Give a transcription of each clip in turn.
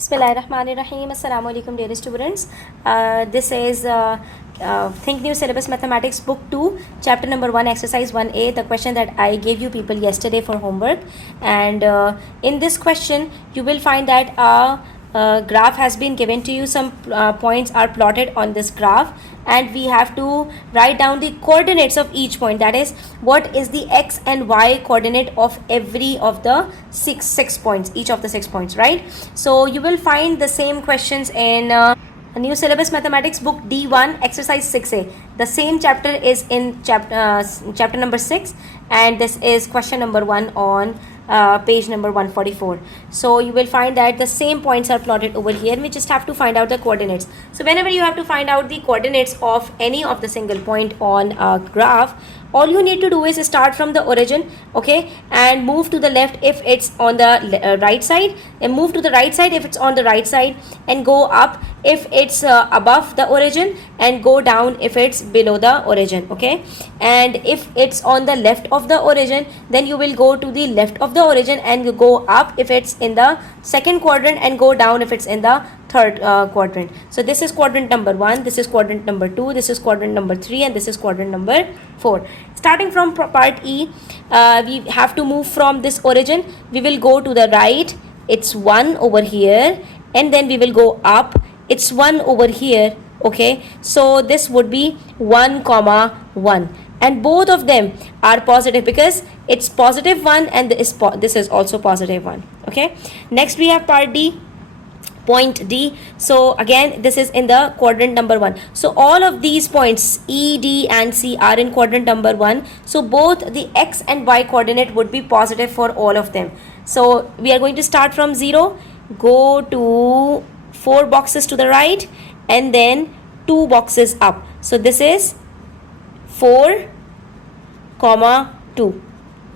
Bismillahirrahmanirrahim. Assalamu alaikum, dear students. This is Think New Syllabus Mathematics Book 2, Chapter number 1, Exercise 1A, the question that I gave you people yesterday for homework. And in this question, you will find that a graph has been given to you. Some points are plotted on this graph, and we have to write down the coordinates of each point. That is, what is the x and y coordinate of every of the six points, each of the 6 points, right? So you will find the same questions in New Syllabus Mathematics Book D1, Exercise 6A. The same chapter is in chapter number 6, and this is question number 1 on page number 144. So you will find that the same points are plotted over here. We just have to find out the coordinates. So whenever you have to find out the coordinates of any of the single point on a graph, all you need to do is start from the origin, okay, and move to the left if it's on the right side, and move to the right side if it's on the right side, and go up if it's above the origin, and go down if it's below the origin, okay. And if it's on the left of the origin, then you will go to the left of the origin and go up if it's in the second quadrant, and go down if it's in the third quadrant. So this is quadrant number 1, this is quadrant number 2, this is quadrant number 3, and this is quadrant number 4. Starting from part E, we have to move from this origin. We will go to the right, it's 1 over here, and then we will go up, it's 1 over here, okay. So this would be 1 comma 1, and both of them are positive because it's positive 1 and this is also positive 1, okay. Next we have part D, point D. So again, this is in the quadrant number 1. So all of these points E, D and C are in quadrant number 1. So both the x and y coordinate would be positive for all of them. So we are going to start from 0, go to 4 boxes to the right, and then 2 boxes up. So this is 4 comma 2.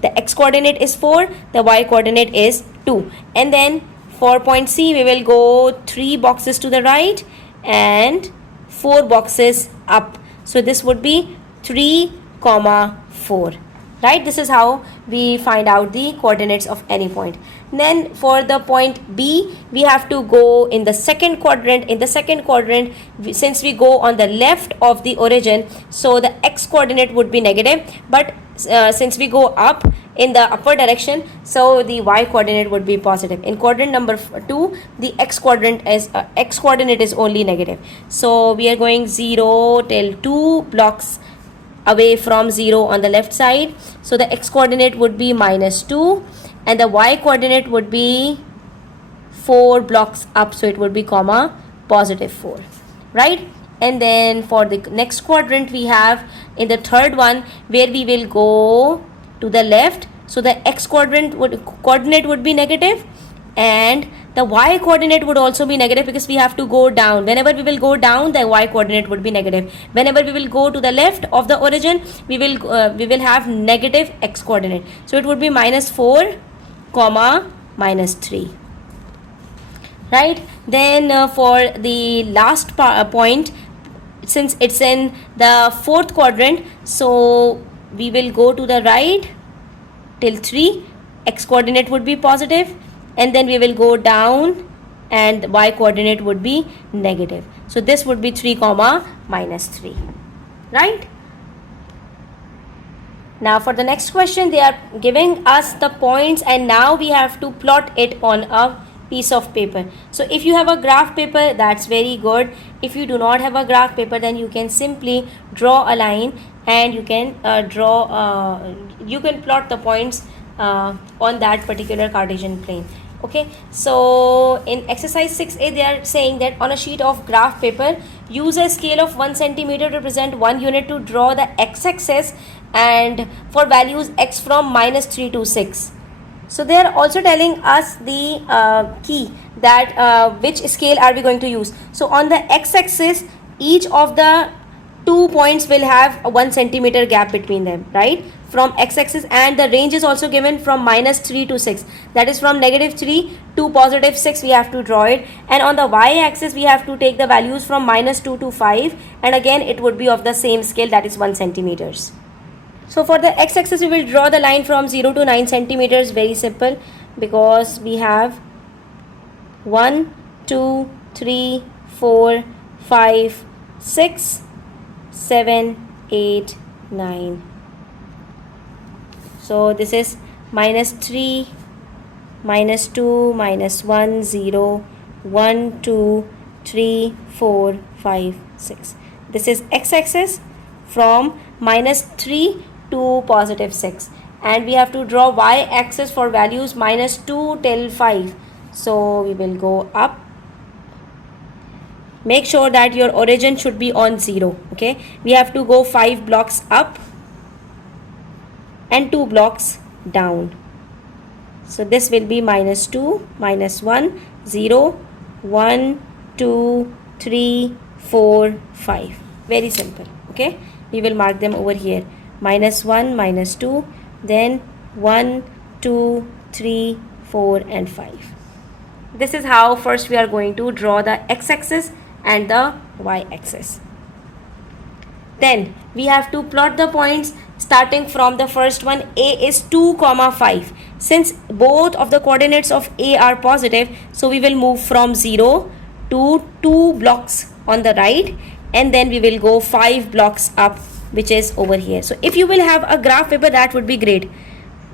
The x coordinate is 4, the y coordinate is 2. And then for point C, we will go 3 boxes to the right and 4 boxes up. So this would be 3 comma 4, right? This is how we find out the coordinates of any point. Then for the point B, we have to go in the second quadrant. In the second quadrant, since we go on the left of the origin, so the x coordinate would be negative, but since we go up in the upper direction, so the y coordinate would be positive. In quadrant number 2, the x coordinate is only negative. So we are going 0 till 2 blocks away from 0 on the left side. So the x coordinate would be -2, and the y coordinate would be 4 blocks up, so it would be comma +4, right? And then for the next quadrant, we have in the third one where we will go to the left. So the x coordinate would be negative, and the y coordinate would also be negative because we have to go down. Whenever we will go down, the y coordinate would be negative. Whenever we will go to the left of the origin, we will have negative x coordinate. So it would be -4 comma -3, right? Then for the last point, since it's in the fourth quadrant, so we will go to the right till 3, x coordinate would be positive, and then we will go down and y coordinate would be negative. So this would be 3 comma -3, right? Now for the next question, they are giving us the points, and now we have to plot it on a piece of paper. So if you have a graph paper, that's very good. If you do not have a graph paper, then you can simply draw a line, and you can you can plot the points on that particular Cartesian plane, okay. So in exercise 6A, they are saying that on a sheet of graph paper, use a scale of 1 centimeter to represent 1 unit to draw the x-axis, and for values x from -3 to 6. So they are also telling us the key that which scale are we going to use. So on the x-axis, each of the 2 points will have a 1 centimeter gap between them, right, from x-axis, and the range is also given from -3 to 6. That is from -3 to +6 we have to draw it. And on the y-axis, we have to take the values from -2 to 5, and again it would be of the same scale, that is 1 centimeters. So for the x-axis, we will draw the line from 0 to 9 centimeters. Very simple, because we have 1 2, 3, 4, 5, 6, 7, 8, 9. So this is minus 3, minus 2, minus 1, 0, 1, 2, 3, 4, 5, 6. This is x-axis from minus 3 to positive 6. And we have to draw y-axis for values minus 2 till 5. So we will go up. Make sure that your origin should be on 0. Okay, we have to go 5 blocks up and 2 blocks down. So this will be minus 2, minus 1, 0, 1, 2, 3, 4, 5. Very simple. Okay, we will mark them over here. Minus 1, minus 2, then 1, 2, 3, 4 and 5. This is how first we are going to draw the x-axis and the y-axis. Then we have to plot the points starting from the first one. A is 2, 5. Since both of the coordinates of A are positive, so we will move from 0 to 2 blocks on the right, and then we will go 5 blocks up, which is over here. So if you will have a graph paper, that would be great,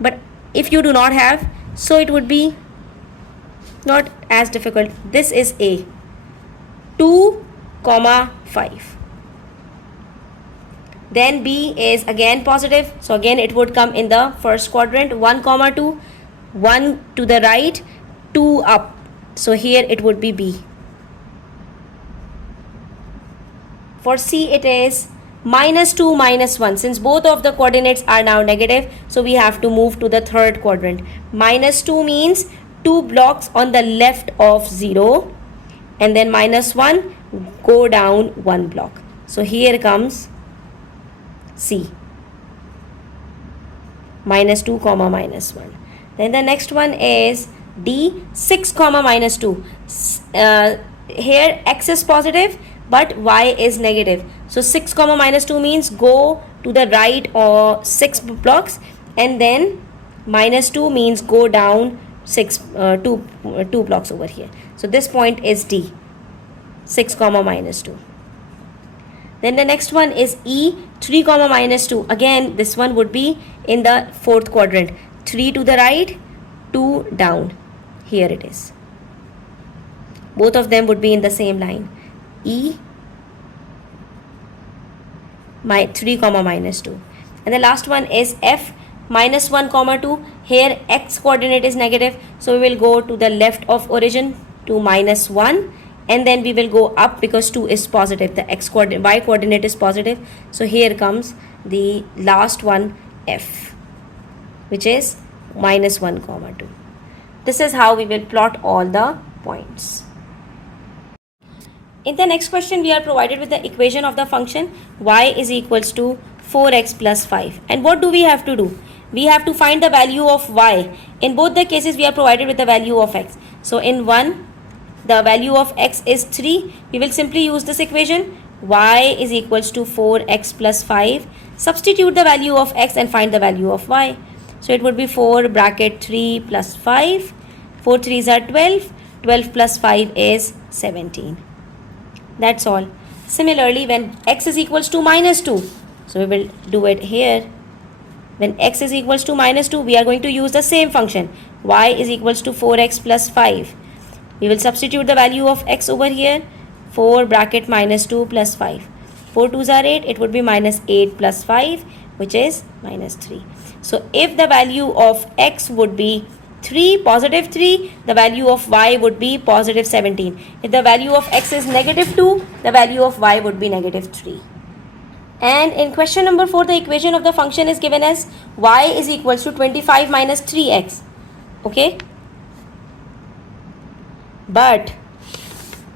but if you do not have, so it would be not as difficult. This is A, 2, 5. Then B is again positive, so again it would come in the first quadrant. 1, 2, 1 to the right, 2 up, so here it would be B. For C it is minus 2, minus 1. Since both of the coordinates are now negative, so we have to move to the third quadrant. Minus 2 means 2 blocks on the left of 0, and then minus 1, go down 1 block. So here comes C, minus 2, minus 1. Then the next one is D, 6, minus 2. Here x is positive, but y is negative. So 6, minus 2 means go to the right or 6 blocks, and then minus 2 means go down 2 blocks over here. So this point is D, 6, minus 2. Then the next one is E, 3, minus 2. Again, this one would be in the fourth quadrant. 3 to the right, 2 down. Here it is. Both of them would be in the same line. E, 3, minus 2. And the last one is F, minus 1, 2. Here x coordinate is negative, so we will go to the left of origin to minus 1. And then we will go up because 2 is positive. The x coordinate, y coordinate is positive. So here comes the last one, F, which is minus 1, 2. This is how we will plot all the points. In the next question, we are provided with the equation of the function y is equals to 4x plus 5. And what do we have to do? We have to find the value of y. In both the cases, we are provided with the value of x. So in one, the value of x is 3. We will simply use this equation. Y is equals to 4x plus 5. Substitute the value of x and find the value of y. So it would be 4 bracket 3 plus 5. 4 3s are 12. 12 plus 5 is 17. That's all. Similarly, when x is equals to minus 2, so we will do it here. When x is equals to minus 2, we are going to use the same function. Y is equals to 4x plus 5. We will substitute the value of x over here. 4 bracket minus 2 plus 5. 4 2s are 8. It would be minus 8 plus 5, which is minus 3. So if the value of x would be 3, positive 3, the value of y would be positive 17. If the value of x is negative 2, the value of y would be negative 3. And in question number 4, the equation of the function is given as y is equals to 25 minus 3x. Okay. But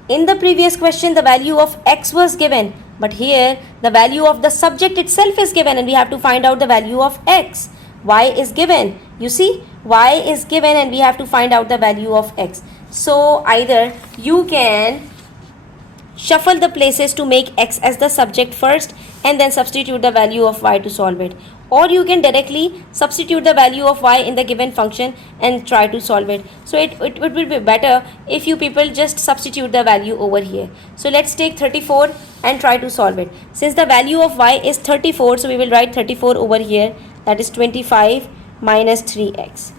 in the previous question, the value of x was given. But here, the value of the subject itself is given, and we have to find out the value of x. Y is given. You see, y is given and we have to find out the value of x. So either you can shuffle the places to make x as the subject first and then substitute the value of y to solve it. or you can directly substitute the value of y in the given function and try to solve it. So it would be better if you people just substitute the value over here. So let's take 34 and try to solve it. Since the value of y is 34, so we will write 34 over here, that is 25 minus 3x.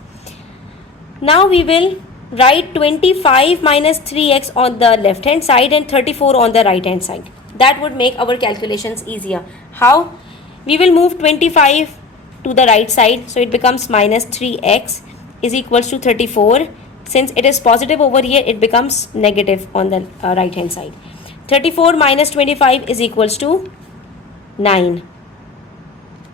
Now we will write 25 minus 3x on the left hand side and 34 on the right hand side. That would make our calculations easier. How? We will move 25 to the right side, so it becomes minus 3x is equals to 34. Since it is positive over here, it becomes negative on the right hand side. 34 minus 25 is equals to 9.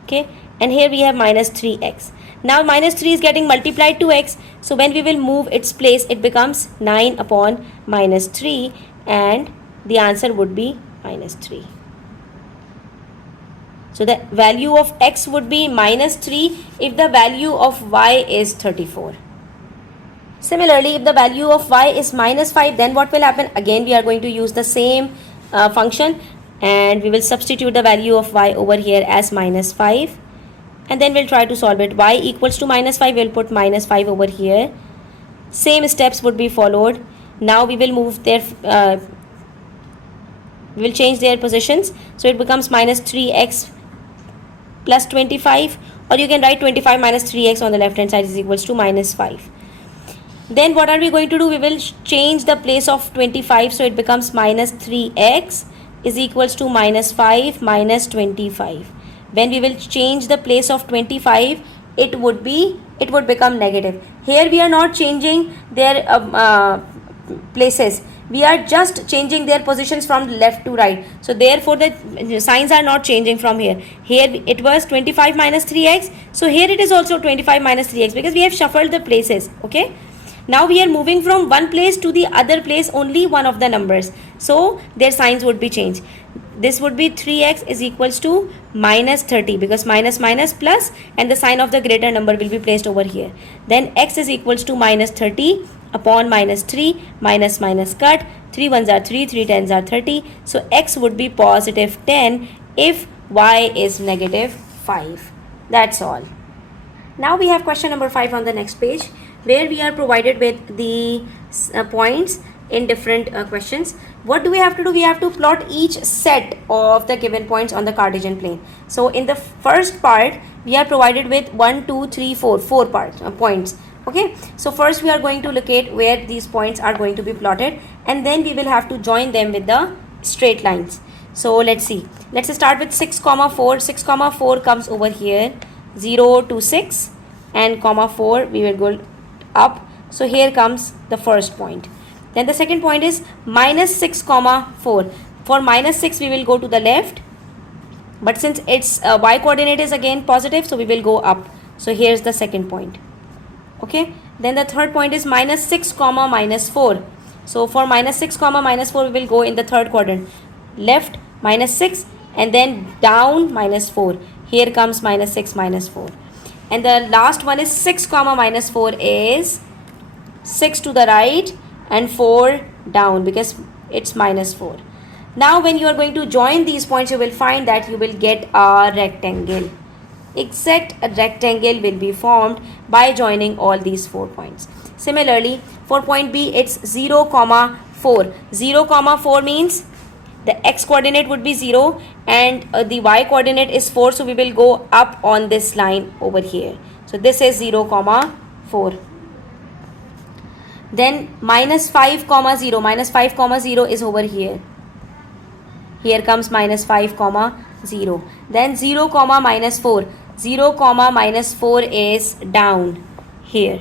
Okay, and here we have minus 3x. Now minus 3 is getting multiplied to x, so when we will move its place, it becomes 9 upon minus 3, and the answer would be minus 3. So the value of x would be minus 3 if the value of y is 34. Similarly, if the value of y is minus 5, then what will happen? Again, we are going to use the same function, and we will substitute the value of y over here as minus 5. And then we'll try to solve it. Y equals to minus 5, we'll put minus 5 over here. Same steps would be followed. Now we will move their, we will change their positions. So it becomes minus 3x plus 25, or you can write 25 minus 3x on the left hand side is equals to minus 5. Then what are we going to do? We will change the place of 25, so it becomes minus 3x is equals to minus 5 minus 25. When we will change the place of 25, it would become negative. Here we are not changing their places. We are just changing their positions from left to right. So therefore the signs are not changing from here. Here it was 25 minus 3x. So here it is also 25 minus 3x because we have shuffled the places. Okay. Now we are moving from one place to the other place, only one of the numbers. So their signs would be changed. This would be 3x is equals to minus 30 because minus minus plus, and the sign of the greater number will be placed over here. Then x is equals to minus 30 upon minus 3, minus minus cut, 3 ones are 3, 3 tens are 30. So x would be positive 10 if y is negative 5. That's all. Now we have question number 5 on the next page, where we are provided with the points in different questions. What do we have to do? We have to plot each set of the given points on the Cartesian plane. So in the first part, we are provided with 1, 2, 3, 4 points. Okay, so first we are going to locate where these points are going to be plotted, and then we will have to join them with the straight lines. So let's see. Let's start with 6, 4. 6, 4 comes over here. 0 to 6 and comma 4, we will go up. So here comes the first point. Then the second point is minus 6, 4. For minus 6, we will go to the left. But since its y coordinate is again positive, so we will go up. So here's the second point. Okay. Then the third point is minus 6, minus 4. So for minus 6, minus 4, we will go in the third quadrant. Left, minus 6, and then down, minus 4. Here comes minus 6, minus 4. And the last one is 6, minus 4 is 6 to the right and 4 down because it's minus 4. Now when you are going to join these points, you will find that you will get a rectangle. Exact rectangle will be formed by joining all these 4 points. Similarly, for point B, it's 0, 4. 0, 4 means the x coordinate would be 0 and the y coordinate is 4. So we will go up on this line over here. So this is 0, 4. Then minus 5, 0. Minus 5, 0 is over here. Here comes minus 5, 0. Then 0, minus 4. 0, minus 4 is down here.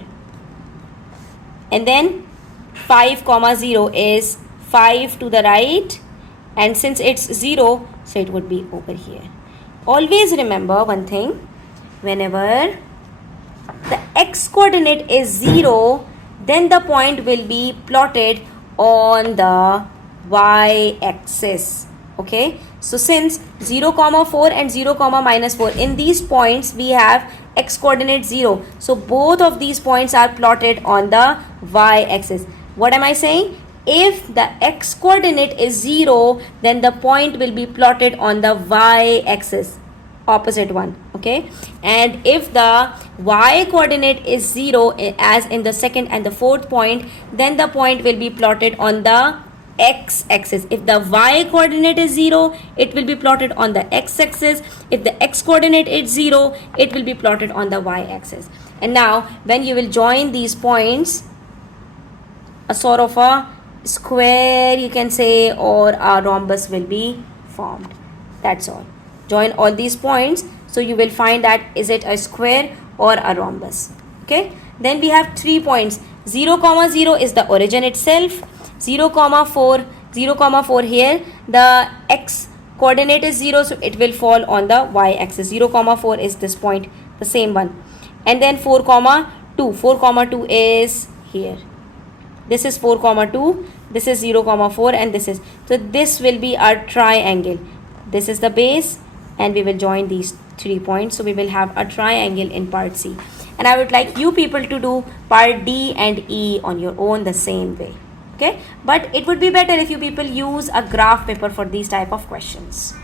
And then 5, 0 is 5 to the right. And since it's 0, so it would be over here. Always remember one thing. Whenever the x coordinate is 0, then the point will be plotted on the y-axis. Okay. So since 0, 4 and 0, minus 4, in these points we have x coordinate 0. So both of these points are plotted on the y-axis. What am I saying? If the x coordinate is 0, then the point will be plotted on the y-axis, opposite one. Okay. okay? And if the y coordinate is 0, as in the second and the fourth point, then the point will be plotted on the x-axis. If the y coordinate is 0, it will be plotted on the x-axis. If the x coordinate is 0, it will be plotted on the y-axis. And now when you will join these points, a sort of a square, you can say, or a rhombus will be formed. That's all. Join all these points, so you will find that is it a square or a rhombus. Okay, then we have 3 points. 0, 0 is the origin itself. 0, 4, 0, 4 here, the x coordinate is 0, so it will fall on the y-axis. 0, 4 is this point, the same one. And then 4, 2. 4, 2 is here. This is 4, 2. This is 0, 4, and this is. So this will be our triangle. This is the base, and we will join these 3 points. So we will have a triangle in part C. And I would like you people to do part D and E on your own the same way. Okay, but it would be better if you people use a graph paper for these type of questions.